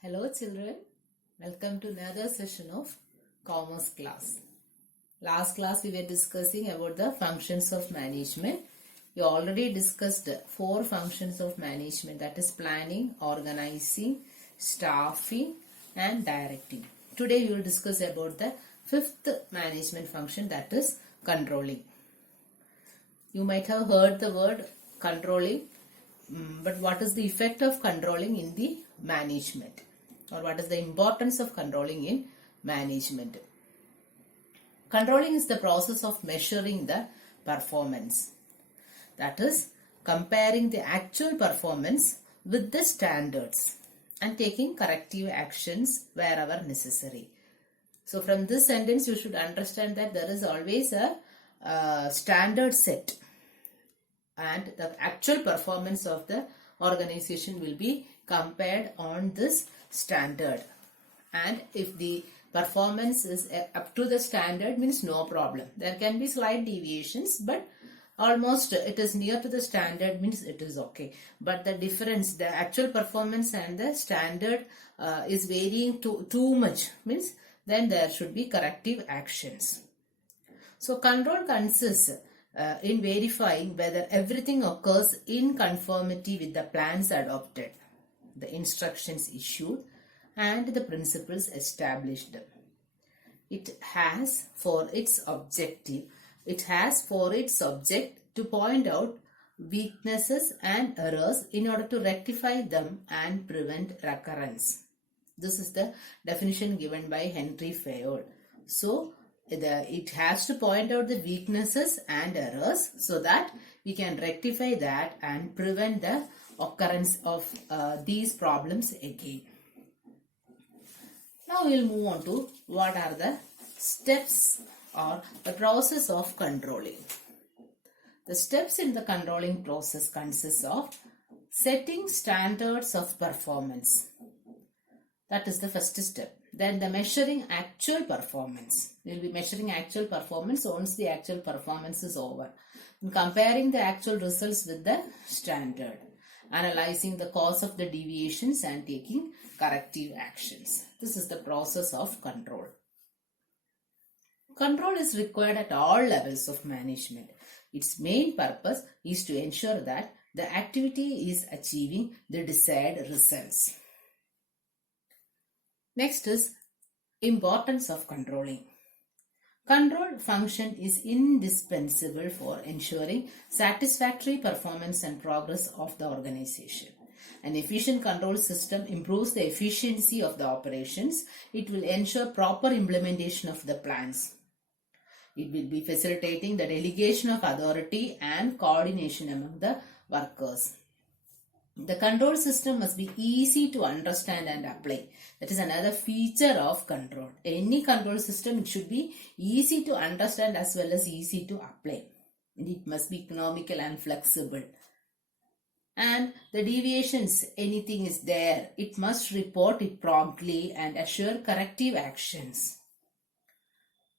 Hello children, welcome to another session of commerce class. Last class we were discussing about the functions of management. We already discussed 4 functions of management, that is planning, organizing, staffing and directing. Today we will discuss about the 5th management function, that is controlling. You might have heard the word controlling, but what is the effect of controlling in the management? Or what is the importance of controlling in management? Controlling is the process of measuring the performance. That is, comparing the actual performance with the standards and taking corrective actions wherever necessary. So from this sentence you should understand that there is always a standard set and the actual performance of the organization will be compared on this standard, and if the performance is up to the standard, means no problem. There can be slight deviations, but almost it is near to the standard, means it is okay. But the difference, the actual performance and the standard is varying too much, means then there should be corrective actions. So control consists in verifying whether everything occurs in conformity with the plans adopted, the instructions issued and the principles established. It has for its object to point out weaknesses and errors in order to rectify them and prevent recurrence. This is the definition given by Henry Fayol. So it has to point out the weaknesses and errors so that we can rectify that and prevent the occurrence of these problems again. Now we will move on to what are the steps or the process of controlling. The steps in the controlling process consists of setting standards of performance. That is the first step. Then the measuring actual performance. We will be measuring actual performance once the actual performance is over. And comparing the actual results with the standard. Analyzing the cause of the deviations and taking corrective actions. This is the process of control. Control is required at all levels of management. Its main purpose is to ensure that the activity is achieving the desired results. Next is importance of controlling. Control function is indispensable for ensuring satisfactory performance and progress of the organization. An efficient control system improves the efficiency of the operations. It will ensure proper implementation of the plans. It will be facilitating the delegation of authority and coordination among the workers. The control system must be easy to understand and apply. That is another feature of control. Any control system, it should be easy to understand as well as easy to apply. And it must be economical and flexible. And the deviations, anything is there, it must report it promptly and assure corrective actions.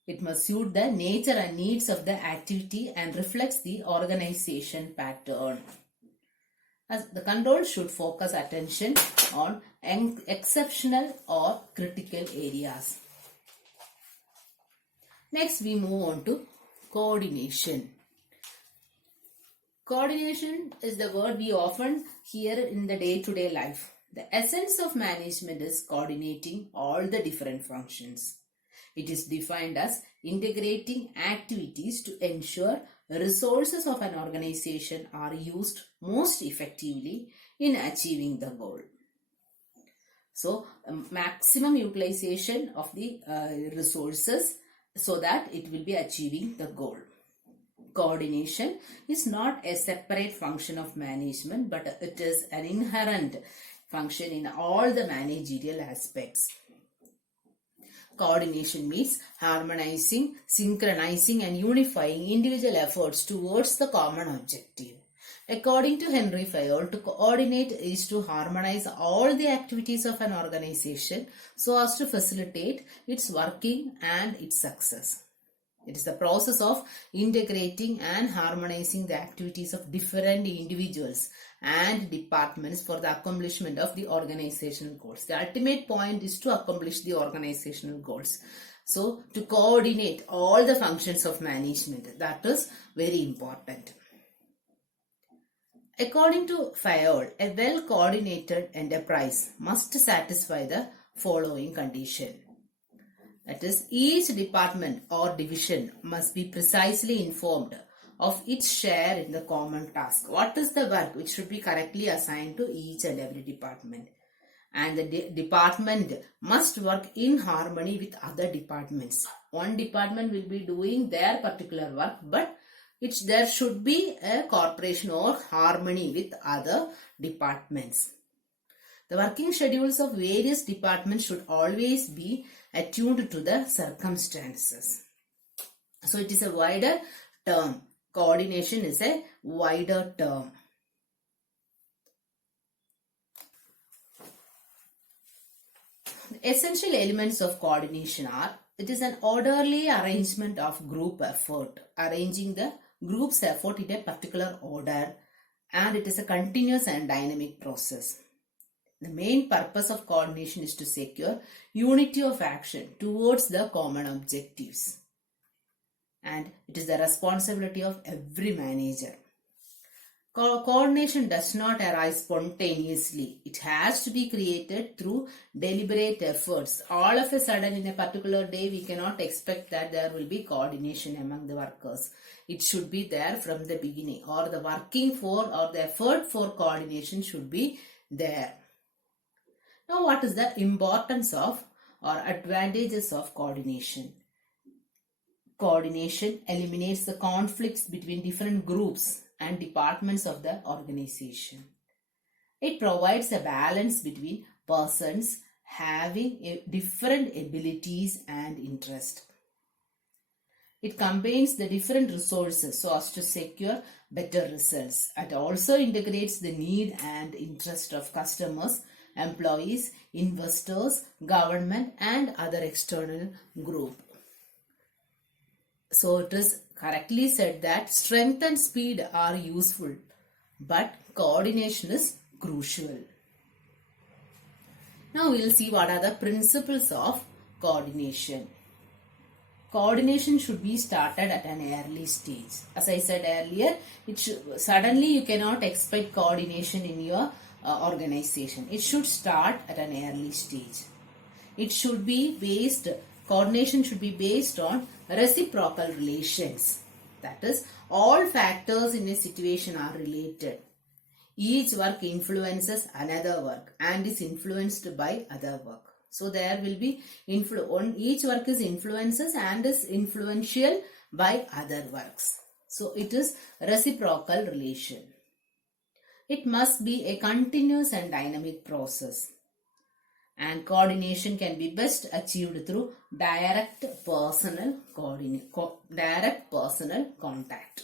It must suit the nature and needs of the activity and reflects the organization pattern. As the control should focus attention on exceptional or critical areas. Next we move on to coordination. Coordination is the word we often hear in the day-to-day life. The essence of management is coordinating all the different functions. It is defined as integrating activities to ensure resources of an organization are used most effectively in achieving the goal. So, maximum utilization of the resources so that it will be achieving the goal. Coordination is not a separate function of management, but it is an inherent function in all the managerial aspects. Coordination means harmonizing, synchronizing and unifying individual efforts towards the common objective. According to Henry Fayol, to coordinate is to harmonize all the activities of an organization so as to facilitate its working and its success. It is the process of integrating and harmonizing the activities of different individuals and departments for the accomplishment of the organizational goals. The ultimate point is to accomplish the organizational goals. So, to coordinate all the functions of management, that is very important. According to Fayol, a well-coordinated enterprise must satisfy the following condition. That is, each department or division must be precisely informed of its share in the common task. What is the work which should be correctly assigned to each and every department? And the department must work in harmony with other departments. One department will be doing their particular work, but there should be a cooperation or harmony with other departments. The working schedules of various departments should always be attuned to the circumstances. So it is a wider term. Coordination is a wider term. The essential elements of coordination are: it is an orderly arrangement of group effort, arranging the group's effort in a particular order, and it is a continuous and dynamic process. The main purpose of coordination is to secure unity of action towards the common objectives. And it is the responsibility of every manager. Coordination does not arise spontaneously. It has to be created through deliberate efforts. All of a sudden in a particular day, we cannot expect that there will be coordination among the workers. It should be there from the beginning, or the working for or the effort for coordination should be there. Now, what is the importance of or advantages of coordination? Coordination eliminates the conflicts between different groups and departments of the organization. It provides a balance between persons having different abilities and interests. It combines the different resources so as to secure better results. It also integrates the need and interest of customers, employees, investors, government, and other external group. So it is correctly said that strength and speed are useful, but coordination is crucial. Now we will see what are the principles of coordination. Coordination should be started at an early stage. As I said earlier, suddenly you cannot expect coordination in your organization. It should start at an early stage. Coordination should be based on reciprocal relations. That is, all factors in a situation are related. Each work influences another work and is influenced by other work. So there will be each work is influences and is influential by other works. So it is reciprocal relation. It must be a continuous and dynamic process. And coordination can be best achieved through direct personal contact.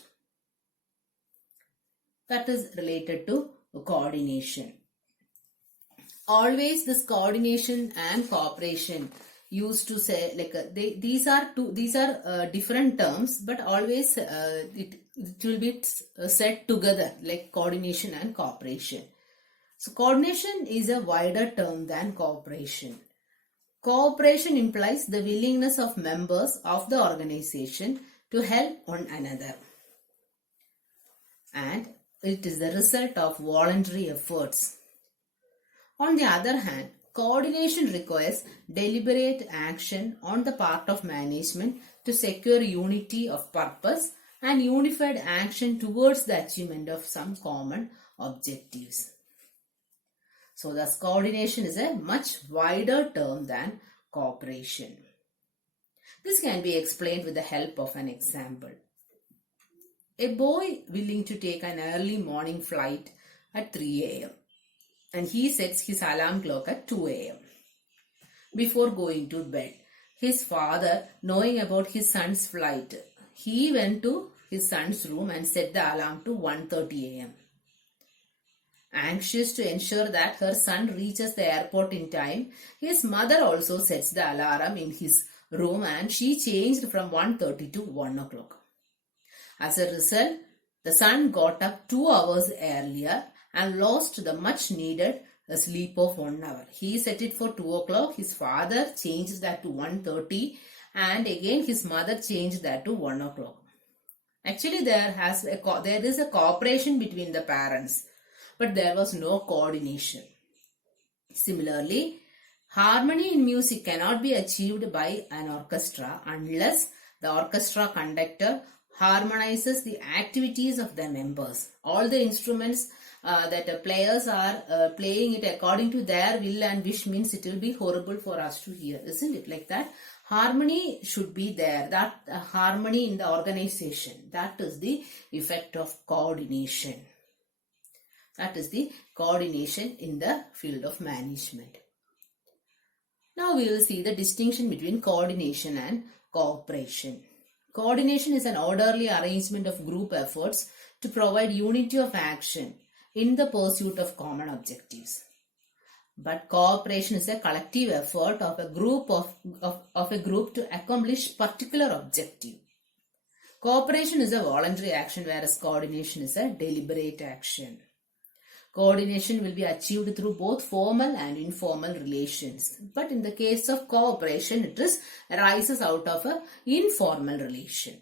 That is related to coordination. Always this coordination and cooperation used to say these are different terms, but always it will be said together, like coordination and cooperation. So coordination is a wider term than cooperation. Cooperation implies the willingness of members of the organization to help one another, and it is the result of voluntary efforts. On the other hand, coordination requires deliberate action on the part of management to secure unity of purpose and unified action towards the achievement of some common objectives. So thus coordination is a much wider term than cooperation. This can be explained with the help of an example. A boy willing to take an early morning flight at 3 a.m. and he sets his alarm clock at 2 a.m. before going to bed. His father, knowing about his son's flight, he went to his son's room and set the alarm to 1:30 a.m. Anxious to ensure that her son reaches the airport in time, his mother also sets the alarm in his room and she changed from 1:30 to 1 o'clock. As a result, the son got up 2 hours earlier and lost the much needed sleep of 1 hour. He set it for 2 o'clock. His father changed that to 1:30 and again his mother changed that to 1 o'clock. Actually, there is a cooperation between the parents, but there was no coordination. Similarly, harmony in music cannot be achieved by an orchestra unless the orchestra conductor harmonizes the activities of the members. All the instruments that players are playing it according to their will and wish means it will be horrible for us to hear, isn't it? Like that, harmony should be there. That harmony in the organization, that is the effect of coordination. That is the coordination in the field of management. Now we will see the distinction between coordination and cooperation. Coordination is an orderly arrangement of group efforts to provide unity of action in the pursuit of common objectives. But cooperation is a collective effort of a group to accomplish particular objective. Cooperation is a voluntary action, whereas coordination is a deliberate action. Coordination will be achieved through both formal and informal relations. But in the case of cooperation, it arises out of an informal relation.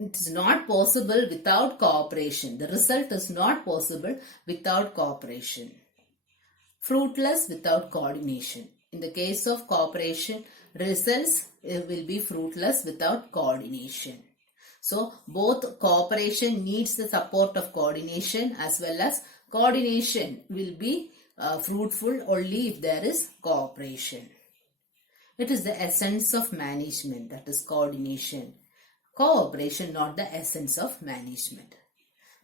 It is not possible without cooperation. The result is not possible without cooperation. Fruitless without coordination. In the case of cooperation, results will be fruitless without coordination. So, both cooperation needs the support of coordination as well as coordination will be fruitful only if there is cooperation. It is the essence of management, that is coordination. Cooperation, not the essence of management.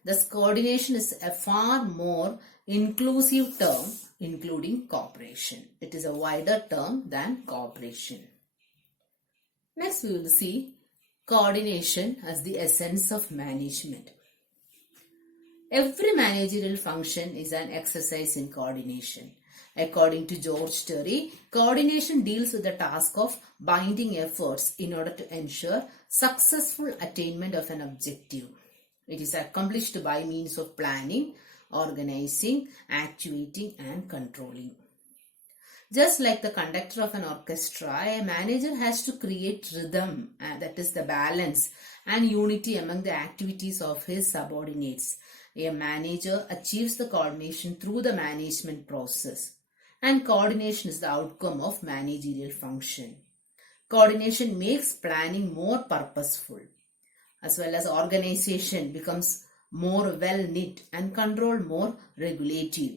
Thus, coordination is a far more inclusive term, including cooperation. It is a wider term than cooperation. Next, we will see coordination as the essence of management. Every managerial function is an exercise in coordination. According to George Terry, coordination deals with the task of binding efforts in order to ensure successful attainment of an objective. It is accomplished by means of planning, organizing, actuating, and controlling. Just like the conductor of an orchestra, a manager has to create rhythm, that is the balance and unity among the activities of his subordinates. A manager achieves the coordination through the management process, and coordination is the outcome of managerial function. Coordination makes planning more purposeful, as well as organization becomes more well-knit and control more regulative.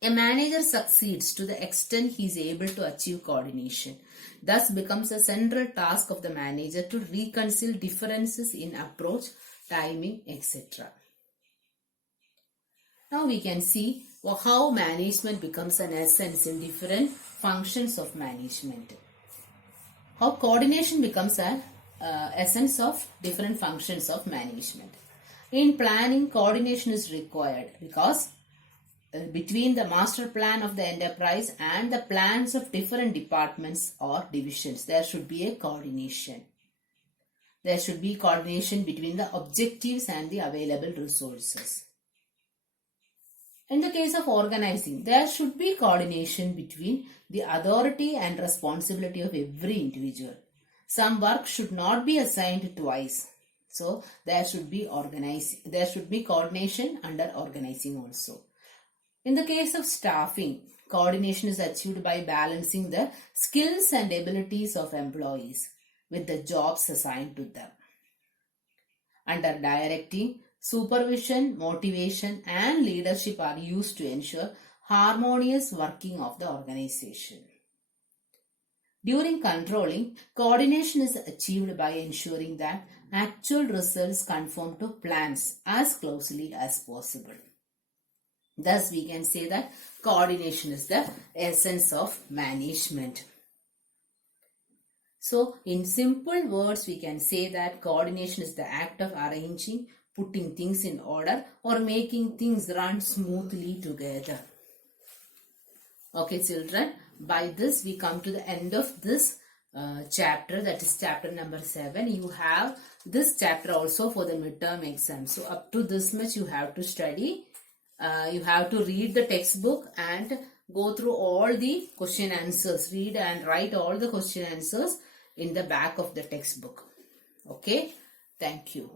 A manager succeeds to the extent he is able to achieve coordination. Thus becomes a central task of the manager to reconcile differences in approach, timing, etc. Now we can see how management becomes an essence in different functions of management. How coordination becomes an essence of different functions of management. In planning, coordination is required because between the master plan of the enterprise and the plans of different departments or divisions, there should be a coordination. There should be coordination between the objectives and the available resources. In the case of organizing, there should be coordination between the authority and responsibility of every individual. Some work should not be assigned twice. So there should be coordination under organizing also. In the case of staffing, coordination is achieved by balancing the skills and abilities of employees with the jobs assigned to them. Under directing, supervision, motivation, and leadership are used to ensure harmonious working of the organization. During controlling, coordination is achieved by ensuring that actual results conform to plans as closely as possible. Thus, we can say that coordination is the essence of management. So, in simple words, we can say that coordination is the act of arranging, putting things in order, or making things run smoothly together. Okay, children, by this we come to the end of this chapter, that is chapter number 7. You have this chapter also for the midterm exam. So up to this much you have to study. You have to read the textbook and go through all the question answers. Read and write all the question answers in the back of the textbook. Okay, thank you.